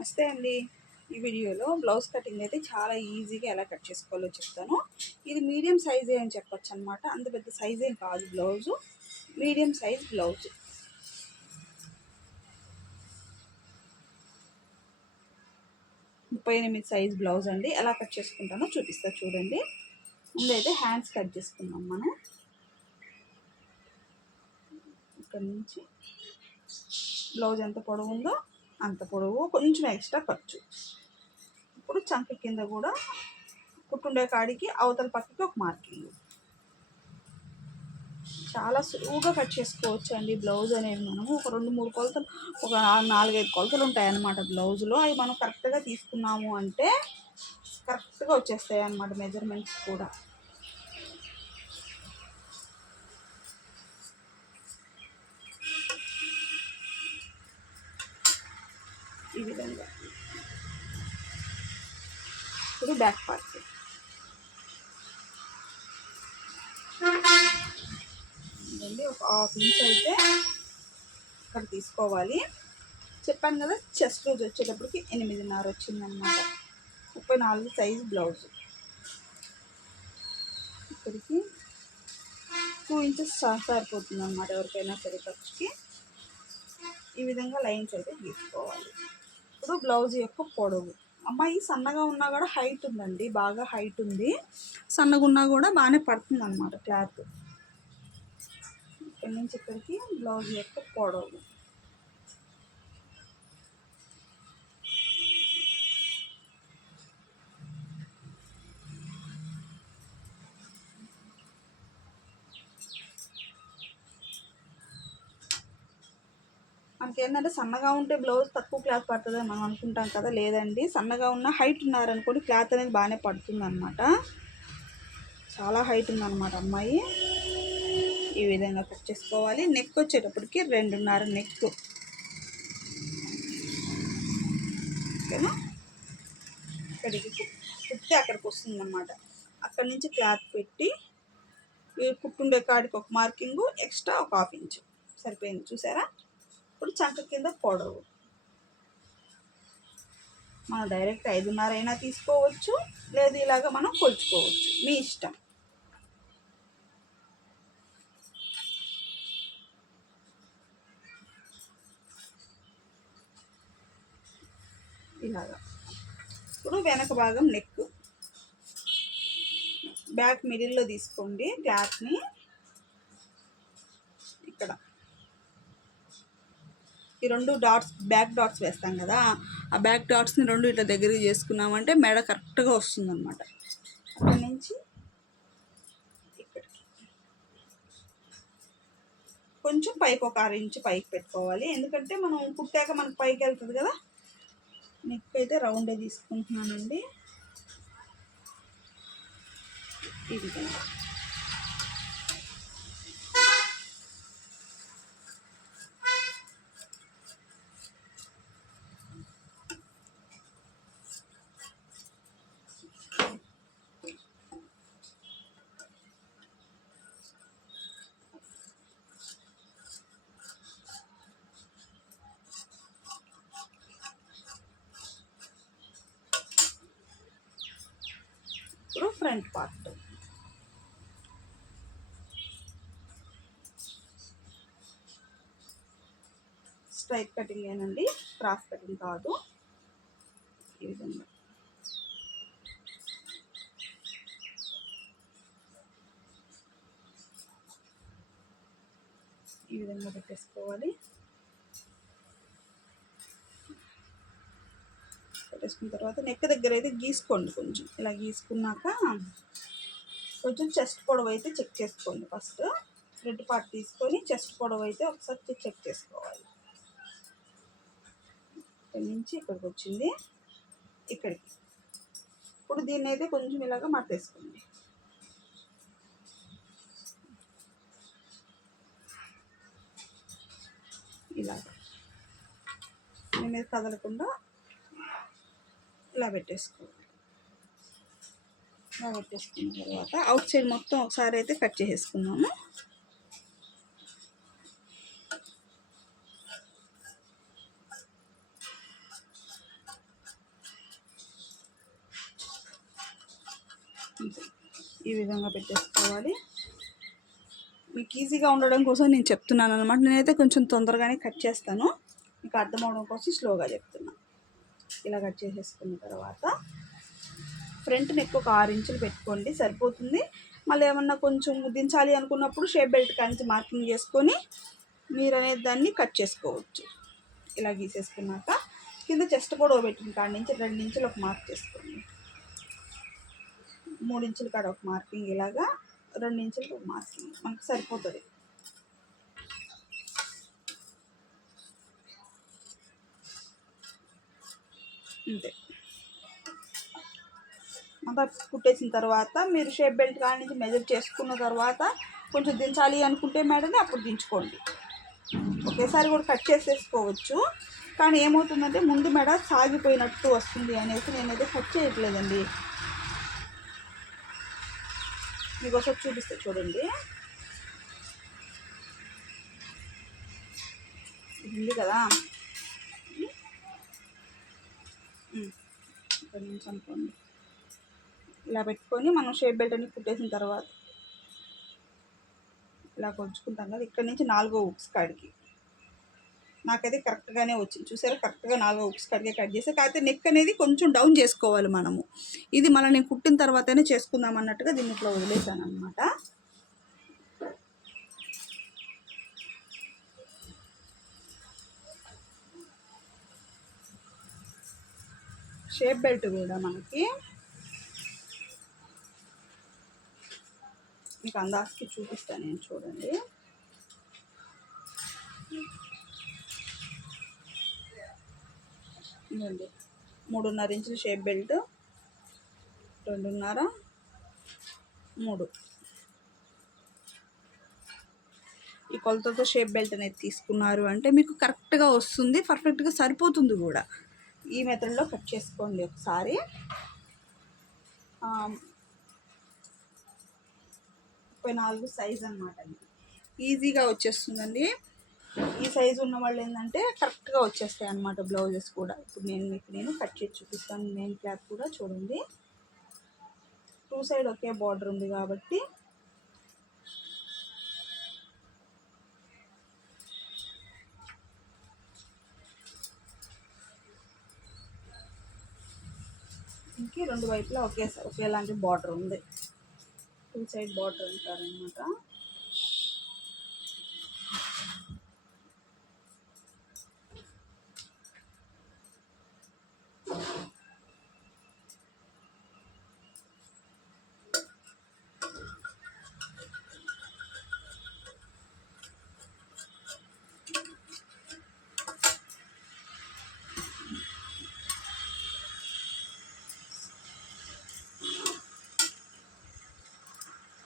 నమస్తే అండి. ఈ వీడియోలో బ్లౌజ్ కటింగ్ అయితే చాలా ఈజీగా ఎలా కట్ చేసుకోవాలో చెప్తాను. ఇది మీడియం సైజే అని చెప్పొచ్చు అనమాట అంత పెద్ద సైజే కాదు బ్లౌజు. Medium size blouse. ముప్పై ఎనిమిది సైజ్ బ్లౌజ్ అండి. ఎలా కట్ చేసుకుంటానో చూపిస్తా చూడండి. ముందైతే హ్యాండ్స్ కట్ చేసుకుందాం మనం. ఇక్కడ నుంచి బ్లౌజ్ ఎంత పొడవు ఉందో అంత పొడవు కొంచెం ఎక్స్ట్రా ఖర్చు. ఇప్పుడు చంక కింద కూడా కుట్టుండే కాడికి అవతల పక్కకి ఒక మార్కింగ్. చాలా సులువుగా కట్ చేసుకోవచ్చు అండి బ్లౌజ్ అనేది మనము. ఒక రెండు మూడు కొలతలు ఒక నాలుగైదు కొలతలు ఉంటాయన్నమాట బ్లౌజ్లో. అవి మనం కరెక్ట్గా తీసుకున్నాము అంటే కరెక్ట్గా వచ్చేస్తాయి అన్నమాట మెజర్మెంట్స్ కూడా. ఇది బ్యాక్ పార్ట్ ఒక హాఫ్ ఇంచ్ అయితే ఇక్కడ తీసుకోవాలి. చెప్పాను కదా చెస్ట్ రోజు వచ్చేటప్పటికి ఎనిమిదిన్నర వచ్చిందనమాట ముప్పై నాలుగు సైజ్ బ్లౌజ్ ఇక్కడికి టూ ఇంచెస్ సరిపోతుంది అనమాట ఎవరికైనా సరే ఖర్చుకి. ఈ విధంగా లైన్స్ అయితే తీసుకోవాలి ఇప్పుడు బ్లౌజ్ యొక్క పొడవు. అమ్మాయి సన్నగా ఉన్నా కూడా హైట్ ఉందండి బాగా హైట్ ఉంది. సన్నగా ఉన్నా కూడా బాగానే పడుతుంది అనమాట క్లాత్. ఇక్కడి నుంచి ఇక్కడికి బ్లౌజ్ యొక్క పొడవు. మనకేంటంటే సన్నగా ఉంటే బ్లౌజ్ తక్కువ క్లాత్ పడుతుందని మనం అనుకుంటాం కదా లేదండి. సన్నగా ఉన్న హైట్ ఉన్నారనుకోండి క్లాత్ అనేది బాగానే పడుతుంది అనమాట చాలా హైట్ ఉందన్నమాట అమ్మాయి. ఈ విధంగా కట్ చేసుకోవాలి. నెక్ వచ్చేటప్పటికి రెండున్నర నెక్. ఓకేనా? ఇక్కడికి కుట్టి అక్కడికి వస్తుందన్నమాట. అక్కడి నుంచి క్లాత్ పెట్టి కుట్టుండే కాడికి ఒక మార్కింగ్ ఎక్స్ట్రా ఒక హాఫ్ ఇంచు. సరిపోయింది. చూసారా? ఇప్పుడు చంక కింద పొడవు. మనం డైరెక్ట్ ఐదున్నర అయినా తీసుకోవచ్చు లేదు ఇలాగ మనం కొలుచుకోవచ్చు. మీ ఇష్టం. ఇలాగా. ఇప్పుడు వెనక భాగం నెక్ బ్యాక్ మిడిల్లో తీసుకోండి గ్యాప్ని. ఇక్కడ. ఈ రెండు డాట్స్ బ్యాక్ డాట్స్ వేస్తాం కదా ఆ బ్యాక్ డాట్స్ని రెండు ఇట్లా దగ్గరికి చేసుకున్నామంటే మెడ కరెక్ట్గా వస్తుంది అనమాట అక్కడి నుంచి కొంచెం పైకి ఒక ఆరు ఇంచు పైకి పెట్టుకోవాలి. ఎందుకంటే మనం కుట్టాక మనకు పైకి వెళ్తుంది కదా. నెక్ అయితే రౌండే తీసుకుంటున్నానండి. ఇది ఫ్రంట్ పార్ట్ స్ట్రైట్ కటింగ్ ఏనండి క్రాస్ కటింగ్ కాదు. ఈ విధంగా. ఈ విధంగా పెట్టేసుకోవాలి. పెట్టేసుకున్న తర్వాత నెక్ దగ్గర అయితే గీసుకోండి కొంచెం. ఇలా గీసుకున్నాక కొంచెం చెస్ట్ పొడవు అయితే చెక్ చేసుకోండి ఫస్ట్. రెడ్ పార్ట్ తీసుకొని చెస్ట్ పొడవు అయితే ఒకసారి చెక్ చేసుకోవాలి. ఇక్కడి నుంచి ఇక్కడికి వచ్చింది. ఇక్కడికి. ఇప్పుడు దీన్ని అయితే కొంచెం ఇలాగ మట్టేసుకోండి. ఇలాగ. నేను కదలకుండా ఇట్లా పెట్టేసుకోవాలి ఇలా పెట్టేసుకున్న తర్వాత అవుట్ సైడ్ మొత్తం ఒకసారి అయితే కట్ చేసేసుకున్నాము ఈ విధంగా పెట్టేసుకోవాలి. మీకు ఈజీగా ఉండడం కోసం నేను చెప్తున్నాను అనమాట నేనైతే కొంచెం తొందరగానే కట్ చేస్తాను. మీకు అర్థం అవడం కోసం స్లోగా చెప్తున్నాను ఇలా కట్ చేసేసుకున్న తర్వాత ఫ్రంట్ని ఎక్కువ ఒక ఆరు ఇంచులు పెట్టుకోండి సరిపోతుంది. మళ్ళీ ఏమన్నా కొంచెం దించాలి అనుకున్నప్పుడు షేప్ బెల్ట్ కానీ మార్కింగ్ చేసుకొని మీరు అనేది దాన్ని కట్ చేసుకోవచ్చు. ఇలా గీసేసుకున్నాక కింద చెస్ట్ పొడవు పెట్టిన కాడి నుంచి రెండు ఇంచులు ఒక మార్క్ చేసుకోండి. మూడు ఇంచుల కాడ ఒక మార్కింగ్ ఇలాగా రెండు ఇంచులు ఒక మార్కింగ్. మనకు సరిపోతుంది. అంతే. అంతా కుట్టేసిన తర్వాత మీరు షేప్ బెల్ట్ కాడి నుంచి మెజర్ చేసుకున్న తర్వాత కొంచెం దించాలి అనుకుంటే మేడం అప్పుడు దించుకోండి. ఒకేసారి కూడా కట్ చేసేసుకోవచ్చు. కానీ ఏమవుతుందంటే ముందు మెడ సాగిపోయినట్టు వస్తుంది అనేసి నేనైతే కట్ చేయట్లేదండి. మీకు ఒకసారి చూపిస్తే చూడండి. ఇది ఉంది కదా. ఇక్కడ నుంచి అనుకోండి ఇలా పెట్టుకొని మనం షేప్ బెల్ట్ అని కుట్టేసిన తర్వాత ఇలా కొంచుకుంటాం కదా ఇక్కడ నుంచి నాలుగో ఉప్స్ కాడికి. నాకైతే కరెక్ట్గానే వచ్చింది. చూసారా? కరెక్ట్గా నాలుగో ఉప్స్ కాడికే కట్ చేస్తే కాకపోతే నెక్ అనేది కొంచెం డౌన్ చేసుకోవాలి మనము. ఇది మళ్ళీ నేను కుట్టిన తర్వాతనే చేసుకుందాం అన్నట్టుగా దీన్ని ఇట్లా వదిలేసాను అనమాట షేప్ బెల్ట్ కూడా మనకి. మీకు అందాజకి చూపిస్తాను నేను చూడండి. ఇదండి మూడున్నర ఇంచుల షేప్ బెల్ట్ రెండున్నర మూడు. ఈ కొలతతో షేప్ బెల్ట్ అనేది తీసుకున్నారు అంటే మీకు కరెక్ట్గా వస్తుంది పర్ఫెక్ట్గా సరిపోతుంది కూడా. ఈ మెథడ్లో కట్ చేసుకోండి ఒకసారి. ముప్పై నాలుగు సైజ్ అనమాట ఈజీగా వచ్చేస్తుందండి. ఈ సైజు ఉన్న వాళ్ళు ఏంటంటే కరెక్ట్గా వచ్చేస్తాయి అనమాట బ్లౌజెస్ కూడా. ఇప్పుడు నేను మీకు నేను కట్ చేసి చూపిస్తాను. మెయిన్ క్లాత్ కూడా చూడండి. టూ సైడ్ ఒకే బార్డర్ ఉంది కాబట్టి రెండు వైపులా ఒకే ఒకేలాంటి బార్డర్ ఉంది. టూ సైడ్ బార్డర్ అంటారనమాట